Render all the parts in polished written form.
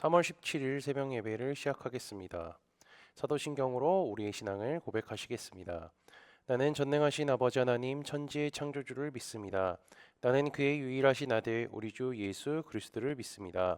3월 17일 새벽 예배를 시작하겠습니다. 사도신경으로 우리의 신앙을 고백하시겠습니다. 나는 전능하신 아버지 하나님 천지의 창조주를 믿습니다. 나는 그의 유일하신 아들 우리 주 예수 그리스도를 믿습니다.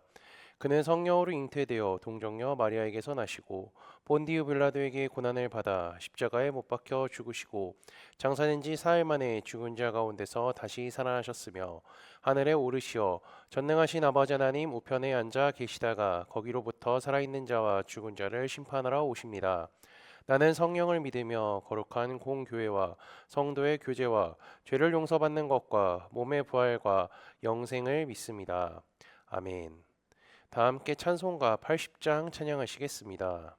그는 성령으로 잉태되어 동정녀 마리아에게서 나시고 본디우 빌라도에게 고난을 받아 십자가에 못 박혀 죽으시고 장사된 지 사흘 만에 죽은 자 가운데서 다시 살아나셨으며 하늘에 오르시어 전능하신 아버지 하나님 우편에 앉아 계시다가 거기로부터 살아있는 자와 죽은 자를 심판하러 오십니다. 나는 성령을 믿으며 거룩한 공교회와 성도의 교제와 죄를 용서받는 것과 몸의 부활과 영생을 믿습니다. 아멘. 다 함께 찬송가 80장 찬양하시겠습니다.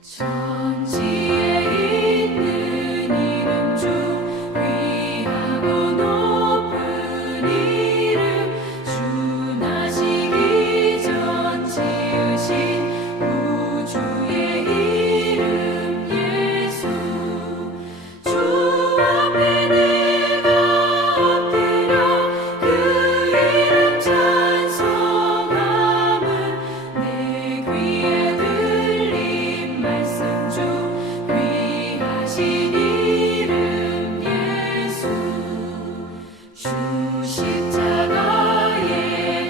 천지에 있는 이름 중 귀하고 높은 이름 주 나시기 전 지으신 구주의 이름 예수 주 앞에 내가 엎드려 그 이름 찬송함은 내 귀에 들린 말씀 중 귀하신 이름 예수 주 십자가에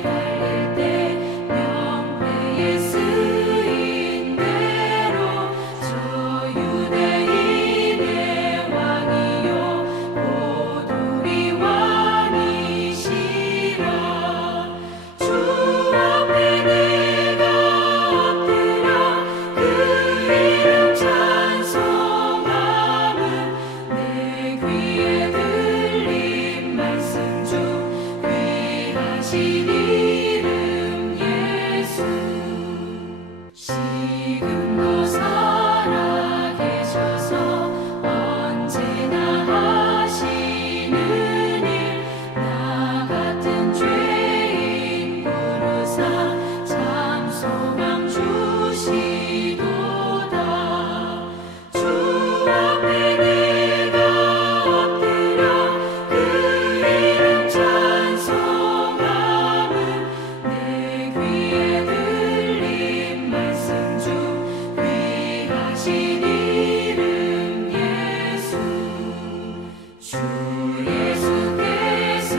달릴 때 명패에 쓰인 대로 저 유대인의 왕이요 곧 우리 왕이시라 주 앞에 내가 엎드려 그 이름 찬송함은 내 귀에 들린 말씀 중 귀하신 이름 예수 지금도 살아계셔서 언제나 하시는 일 나 같은 죄인 부르사 참 소망 주시도다 주 앞에 내가 엎드려 그 이름 찬송함은 내 귀에 들린 말씀 중 귀하신 이름 예수 주 예수께서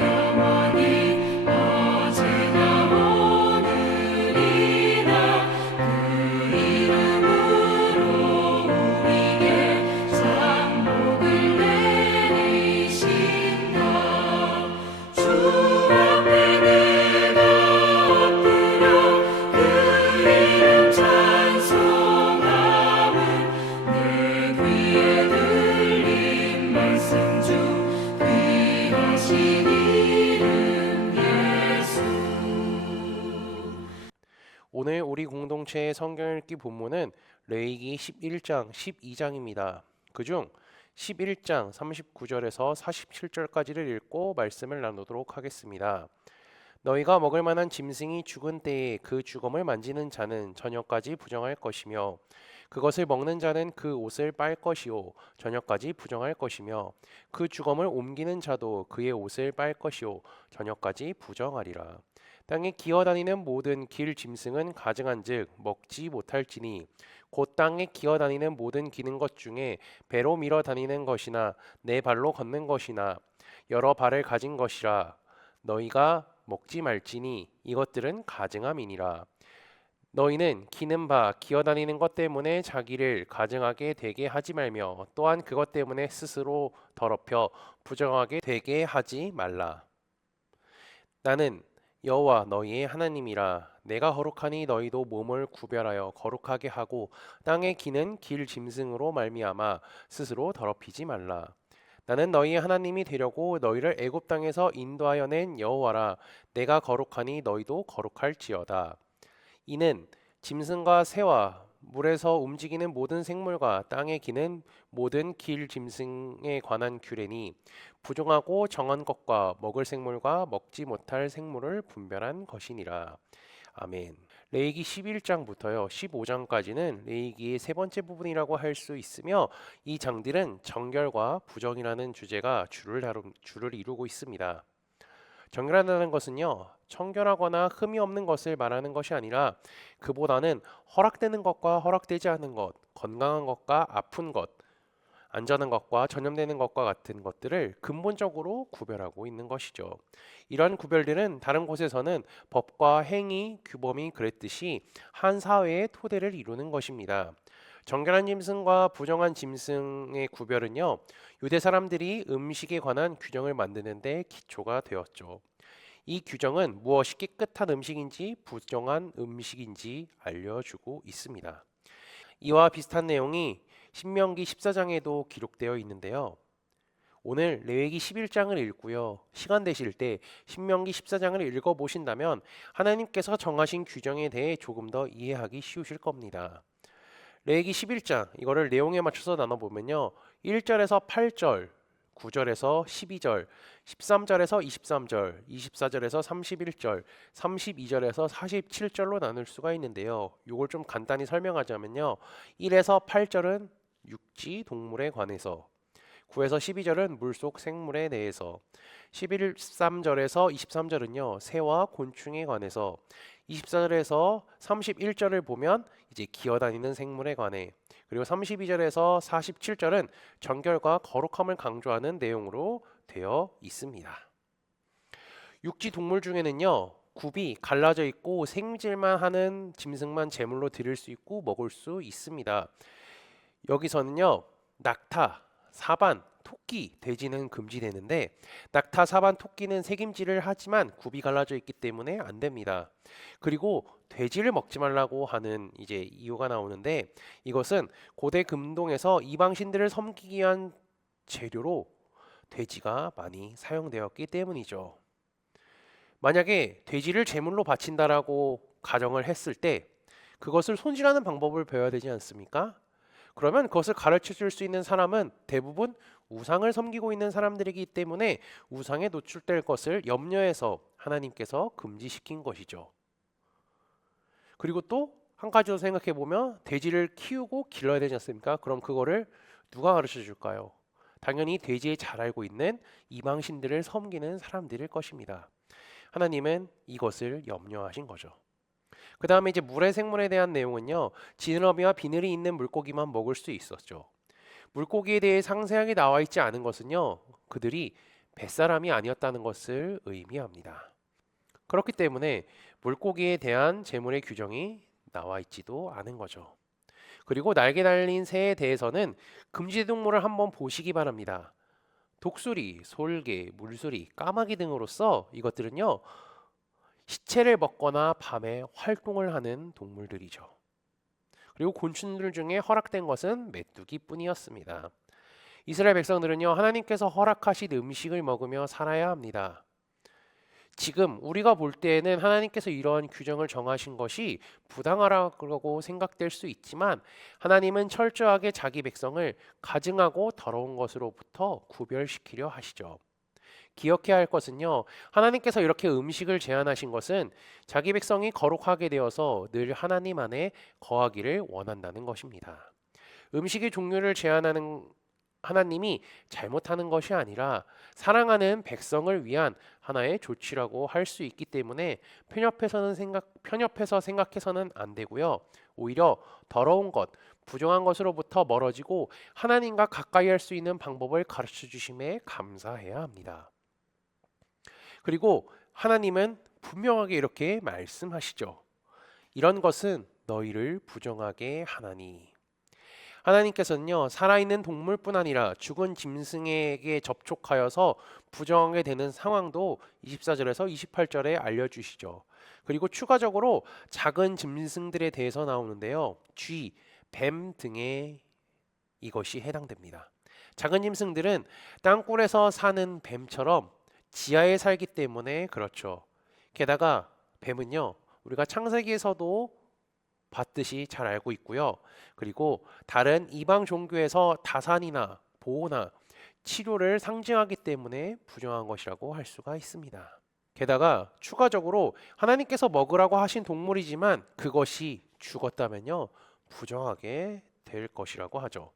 영원히 어제나 오늘이나 그 이름으로 우리에게 상복을 내리신다 주 앞에 내가 엎드려 그 이름 찬송함은 내 귀에 들린 말씀 중 귀하신 이름 예수 오늘 우리 공동체의 성경 읽기 본문은 레위기 11장, 12장입니다. 그중 11장 39절에서 47절까지를 읽고 말씀을 나누도록 하겠습니다. 너희가 먹을 만한 짐승이 죽은 때에 그 죽음을 만지는 자는 저녁까지 부정할 것이며 그것을 먹는 자는 그 옷을 빨 것이요 저녁까지 부정할 것이며 그 죽음을 옮기는 자도 그의 옷을 빨 것이요 저녁까지 부정하리라. 땅에 기어다니는 모든 길 짐승은 가증한즉 먹지 못할지니 곧 땅에 기어다니는 모든 기는 것 중에 배로 밀어 다니는 것이나 네 발로 걷는 것이나 여러 발을 가진 것이라 너희가 먹지 말지니 이것들은 가증함이니라. 너희는 기는 바 기어다니는 것 때문에 자기를 가증하게 되게 하지 말며 또한 그것 때문에 스스로 더럽혀 부정하게 되게 하지 말라. 나는 여호와 너희의 하나님이라. 내가 거룩하니 너희도 몸을 구별하여 거룩하게 하고 땅에 기는 길 짐승으로 말미암아 스스로 더럽히지 말라. 나는 너희의 하나님이 되려고 너희를 애굽 땅에서 인도하여 낸 여호와라. 내가 거룩하니 너희도 거룩할지어다. 이는 짐승과 새와 물에서 움직이는 모든 생물과 땅에 기는 모든 길 짐승에 관한 규례니 부정하고 정한 것과 먹을 생물과 먹지 못할 생물을 분별한 것이니라. 아멘. 레위기 11장부터요 15장까지는 레위기의 세 번째 부분이라고 할 수 있으며 이 장들은 정결과 부정이라는 주제가 주를 이루고 있습니다. 정결하다는 것은요 청결하거나 흠이 없는 것을 말하는 것이 아니라 그보다는 허락되는 것과 허락되지 않은 것, 건강한 것과 아픈 것, 안전한 것과 전염되는 것과 같은 것들을 근본적으로 구별하고 있는 것이죠. 이러한 구별들은 다른 곳에서는 법과 행위, 규범이 그랬듯이 한 사회의 토대를 이루는 것입니다. 정결한 짐승과 부정한 짐승의 구별은요, 유대 사람들이 음식에 관한 규정을 만드는 데 기초가 되었죠. 이 규정은 무엇이 깨끗한 음식인지 부정한 음식인지 알려주고 있습니다. 이와 비슷한 내용이 신명기 14장에도 기록되어 있는데요. 오늘 레위기 11장을 읽고요. 시간 되실 때 신명기 14장을 읽어 보신다면 하나님께서 정하신 규정에 대해 조금 더 이해하기 쉬우실 겁니다. 레위기 11장 이거를 내용에 맞춰서 나눠 보면요. 1절에서 8절, 9절에서 12절, 13절에서 23절, 24절에서 31절, 32절에서 47절로 나눌 수가 있는데요. 이걸 좀 간단히 설명하자면요. 1에서 8절은 육지 동물에 관해서, 9에서 12절은 물속 생물에 대해서, 13절에서 23절은요 새와 곤충에 관해서, 24절에서 31절을 보면 이제 기어다니는 생물에 관해, 그리고 32절에서 47절은 정결과 거룩함을 강조하는 내용으로 되어 있습니다. 육지 동물 중에는요 굽이 갈라져 있고 생질만 하는 짐승만 제물로 드릴 수 있고 먹을 수 있습니다. 여기서는요 낙타, 사반, 토끼, 돼지는 금지되는데 낙타, 사반, 토끼는 색임질을 하지만 굽이 갈라져 있기 때문에 안 됩니다. 그리고 돼지를 먹지 말라고 하는 이제 이유가 나오는데 이것은 고대 금동에서 이방신들을 섬기기 위한 재료로 돼지가 많이 사용되었기 때문이죠. 만약에 돼지를 제물로 바친다라고 가정을 했을 때 그것을 손질하는 방법을 배워야 되지 않습니까? 그러면 그것을 가르쳐 줄 수 있는 사람은 대부분 우상을 섬기고 있는 사람들이기 때문에 우상에 노출될 것을 염려해서 하나님께서 금지시킨 것이죠. 그리고 또 한 가지 더 생각해 보면 돼지를 키우고 길러야 되지 않습니까? 그럼 그거를 누가 가르쳐 줄까요? 당연히 돼지에 잘 알고 있는 이방신들을 섬기는 사람들일 것입니다. 하나님은 이것을 염려하신 거죠. 그 다음에 이제 물의 생물에 대한 내용은요. 지느러미와 비늘이 있는 물고기만 먹을 수 있었죠. 물고기에 대해 상세하게 나와 있지 않은 것은요. 그들이 뱃사람이 아니었다는 것을 의미합니다. 그렇기 때문에 물고기에 대한 제물의 규정이 나와 있지도 않은 거죠. 그리고 날개 달린 새에 대해서는 금지 동물을 한번 보시기 바랍니다. 독수리, 솔개, 물수리, 까마귀 등으로서 이것들은요. 시체를 먹거나 밤에 활동을 하는 동물들이죠. 그리고 곤충들 중에 허락된 것은 메뚜기뿐이었습니다. 이스라엘 백성들은요. 하나님께서 허락하신 음식을 먹으며 살아야 합니다. 지금 우리가 볼 때에는 하나님께서 이러한 규정을 정하신 것이 부당하라고 생각될 수 있지만 하나님은 철저하게 자기 백성을 가증하고 더러운 것으로부터 구별시키려 하시죠. 기억해야 할 것은요. 하나님께서 이렇게 음식을 제한하신 것은 자기 백성이 거룩하게 되어서 늘 하나님 안에 거하기를 원한다는 것입니다. 음식의 종류를 제한하는 하나님이 잘못하는 것이 아니라 사랑하는 백성을 위한 하나의 조치라고 할 수 있기 때문에 편협해서 생각해서는 안 되고요. 오히려 더러운 것, 부정한 것으로부터 멀어지고 하나님과 가까이 할 수 있는 방법을 가르쳐 주심에 감사해야 합니다. 그리고 하나님은 분명하게 이렇게 말씀하시죠. 이런 것은 너희를 부정하게 하나니. 하나님께서는요 살아있는 동물뿐 아니라 죽은 짐승에게 접촉하여서 부정하게 되는 상황도 24절에서 28절에 알려주시죠. 그리고 추가적으로 작은 짐승들에 대해서 나오는데요. 쥐, 뱀 등에 이것이 해당됩니다. 작은 짐승들은 땅굴에서 사는 뱀처럼 지하에 살기 때문에 그렇죠. 게다가 뱀은요 우리가 창세기에서도 봤듯이 잘 알고 있고요. 그리고 다른 이방 종교에서 다산이나 보호나 치료를 상징하기 때문에 부정한 것이라고 할 수가 있습니다. 게다가 추가적으로 하나님께서 먹으라고 하신 동물이지만 그것이 죽었다면요, 부정하게 될 것이라고 하죠.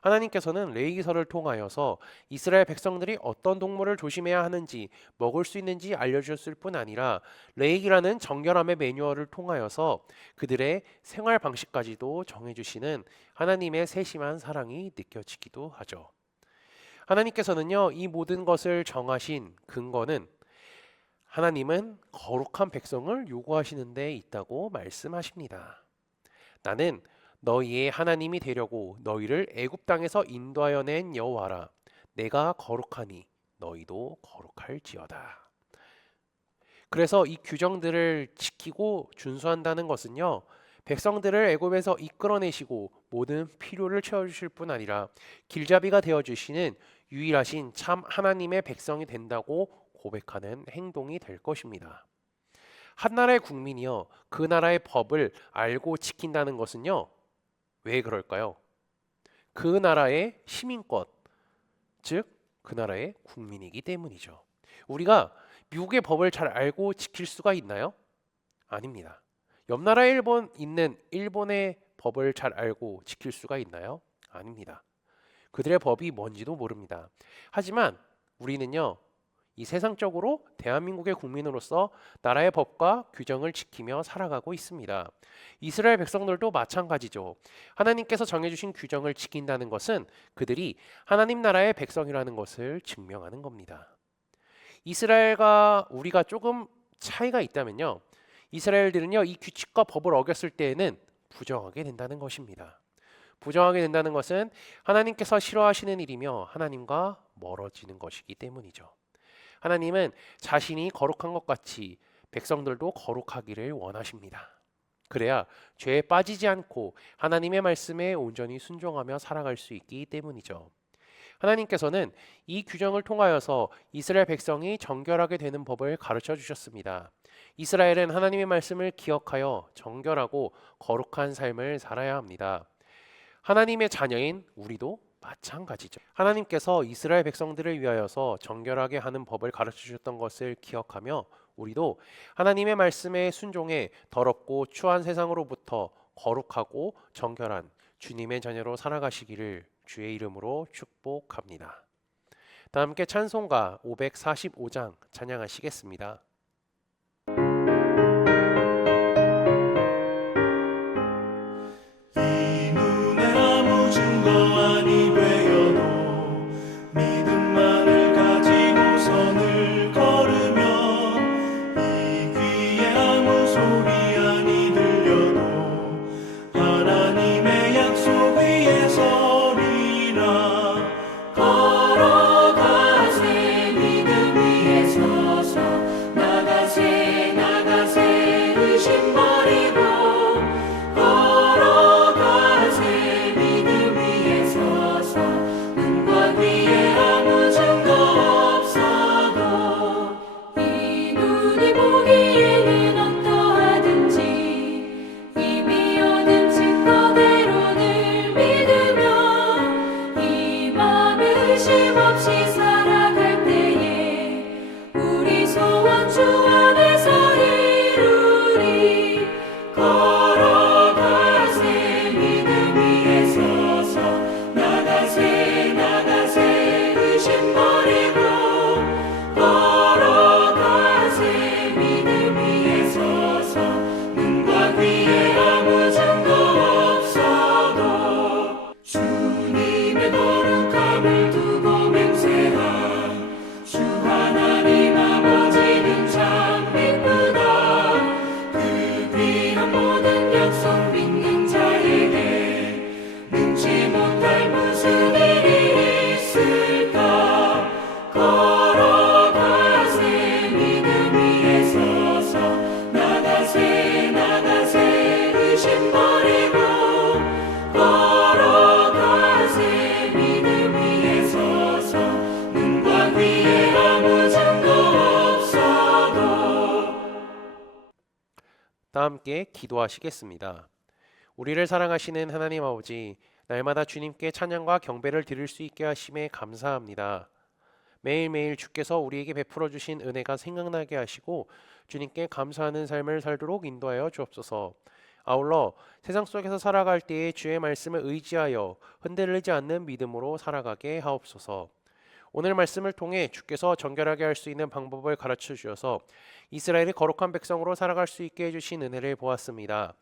하나님께서는 레위기서를 통하여서 이스라엘 백성들이 어떤 동물을 조심해야 하는지, 먹을 수 있는지 알려주셨을 뿐 아니라 레위기라는 정결함의 매뉴얼을 통하여서 그들의 생활 방식까지도 정해주시는 하나님의 세심한 사랑이 느껴지기도 하죠. 하나님께서는요, 이 모든 것을 정하신 근거는 하나님은 거룩한 백성을 요구하시는 데 있다고 말씀하십니다. 나는 너희의 하나님이 되려고 너희를 애굽 땅에서 인도하여 낸 여호와라. 내가 거룩하니 너희도 거룩할지어다. 그래서 이 규정들을 지키고 준수한다는 것은요, 백성들을 애굽에서 이끌어내시고 모든 필요를 채워주실 뿐 아니라 길잡이가 되어주시는 유일하신 참 하나님의 백성이 된다고 고백하는 행동이 될 것입니다. 한 나라의 국민이요, 그 나라의 법을 알고 지킨다는 것은요, 왜 그럴까요? 그 나라의 시민권, 즉 그 나라의 국민이기 때문이죠. 우리가 미국의 법을 잘 알고 지킬 수가 있나요? 아닙니다. 옆 나라에 있는 일본의 법을 잘 알고 지킬 수가 있나요? 아닙니다. 그들의 법이 뭔지도 모릅니다. 하지만 우리는요, 이 세상적으로 대한민국의 국민으로서 나라의 법과 규정을 지키며 살아가고 있습니다. 이스라엘 백성들도 마찬가지죠. 하나님께서 정해주신 규정을 지킨다는 것은 그들이 하나님 나라의 백성이라는 것을 증명하는 겁니다. 이스라엘과 우리가 조금 차이가 있다면요, 이스라엘들은요, 이 규칙과 법을 어겼을 때에는 부정하게 된다는 것입니다. 부정하게 된다는 것은 하나님께서 싫어하시는 일이며 하나님과 멀어지는 것이기 때문이죠. 하나님은 자신이 거룩한 것 같이 백성들도 거룩하기를 원하십니다. 그래야 죄에 빠지지 않고 하나님의 말씀에 온전히 순종하며 살아갈 수 있기 때문이죠. 하나님께서는 이 규정을 통하여서 이스라엘 백성이 정결하게 되는 법을 가르쳐 주셨습니다. 이스라엘은 하나님의 말씀을 기억하여 정결하고 거룩한 삶을 살아야 합니다. 하나님의 자녀인 우리도 마찬가지죠. 하나님께서 이스라엘 백성들을 위하여서 정결하게 하는 법을 가르쳐 주셨던 것을 기억하며 우리도 하나님의 말씀에 순종해 더럽고 추한 세상으로부터 거룩하고 정결한 주님의 자녀로 살아가시기를 주의 이름으로 축복합니다. 다 함께 찬송가 545장 찬양하시겠습니다. 걸어가세 믿음 위에 서서 나가세 나가세 의심 버리고 걸어가세 믿음 위에 서서 눈과 귀에 아무 증거 없어도 이 눈이 보기에는 어떠하든지 이미 얻은 증거대로를 믿으며 이 맘에 의심 없이 살아갈 때에 우리 소원 주 안에서 이루리. 걸어가세 믿음 위에 서서 나가세 나가세 의심 버리고 걸어가세 믿음 위에 서서 눈과 귀에 아무 증거 없어도 주님의 거룩함을 두고 맹세한 주 하나님 아버지는 참 이쁘다. 그 귀한 모든 약속 믿는 자에게 능치 못할 무슨 일이 있을까. 걸어가세 믿음 위에 서서 나가세 나가세 의심 버리고 걸어가세 믿음 위에 서서 눈과 귀에 아무 증거 없어도. 다 함께 기도하시겠습니다. 우리를 사랑하시는 하나님 아버지, 날마다 주님께 찬양과 경배를 드릴 수 있게 하심에 감사합니다. 매일매일 주께서 우리에게 베풀어 주신 은혜가 생각나게 하시고 주님께 감사하는 삶을 살도록 인도하여 주옵소서. 아울러 세상 속에서 살아갈 때에 주의 말씀을 의지하여 흔들리지 않는 믿음으로 살아가게 하옵소서. 오늘 말씀을 통해 주께서 정결하게 할 수 있는 방법을 가르쳐 주셔서 이스라엘이 거룩한 백성으로 살아갈 수 있게 해주신 은혜를 보았습니다.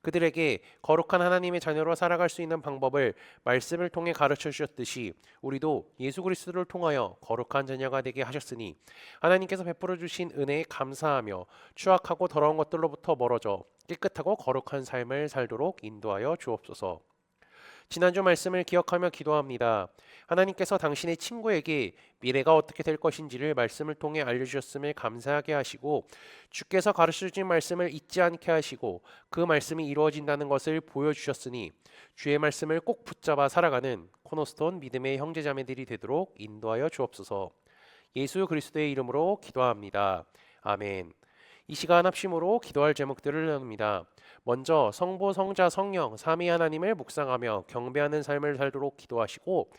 그들에게 거룩한 하나님의 자녀로 살아갈 수 있는 방법을 말씀을 통해 가르쳐 주셨듯이 우리도 예수 그리스도를 통하여 거룩한 자녀가 되게 하셨으니 하나님께서 베풀어 주신 은혜에 감사하며 추악하고 더러운 것들로부터 멀어져 깨끗하고 거룩한 삶을 살도록 인도하여 주옵소서. 지난주 말씀을 기억하며 기도합니다. 하나님께서 당신의 친구에게 미래가 어떻게 될 것인지를 말씀을 통해 알려주셨음을 감사하게 하시고 주께서 가르쳐주신 말씀을 잊지 않게 하시고 그 말씀이 이루어진다는 것을 보여주셨으니 주의 말씀을 꼭 붙잡아 살아가는 코너스톤 믿음의 형제자매들이 되도록 인도하여 주옵소서. 예수 그리스도의 이름으로 기도합니다. 아멘. 이 시간 합심으로 기도할 제목들을 나눕니다. 먼저 성부, 성자, 성령 삼위 하나님을 묵상하며 경배하는 삶을 살도록 기도하시고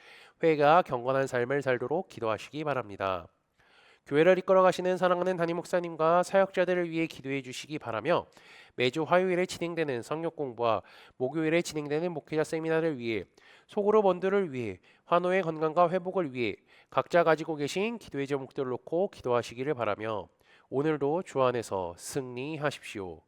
회개와 경건한 삶을 살도록 기도하시기 바랍니다. 교회를 이끌어 가시는 사랑하는 담임 목사님과 사역자들을 위해 기도해 주시기 바라며 매주 화요일에 진행되는 성경 공부와 목요일에 진행되는 목회자 세미나를 위해 속으로 번들을 위해 환호의 건강과 회복을 위해 각자 가지고 계신 기도의 제목들을 놓고 기도하시기를 바라며 오늘도 주 안에서 승리하십시오.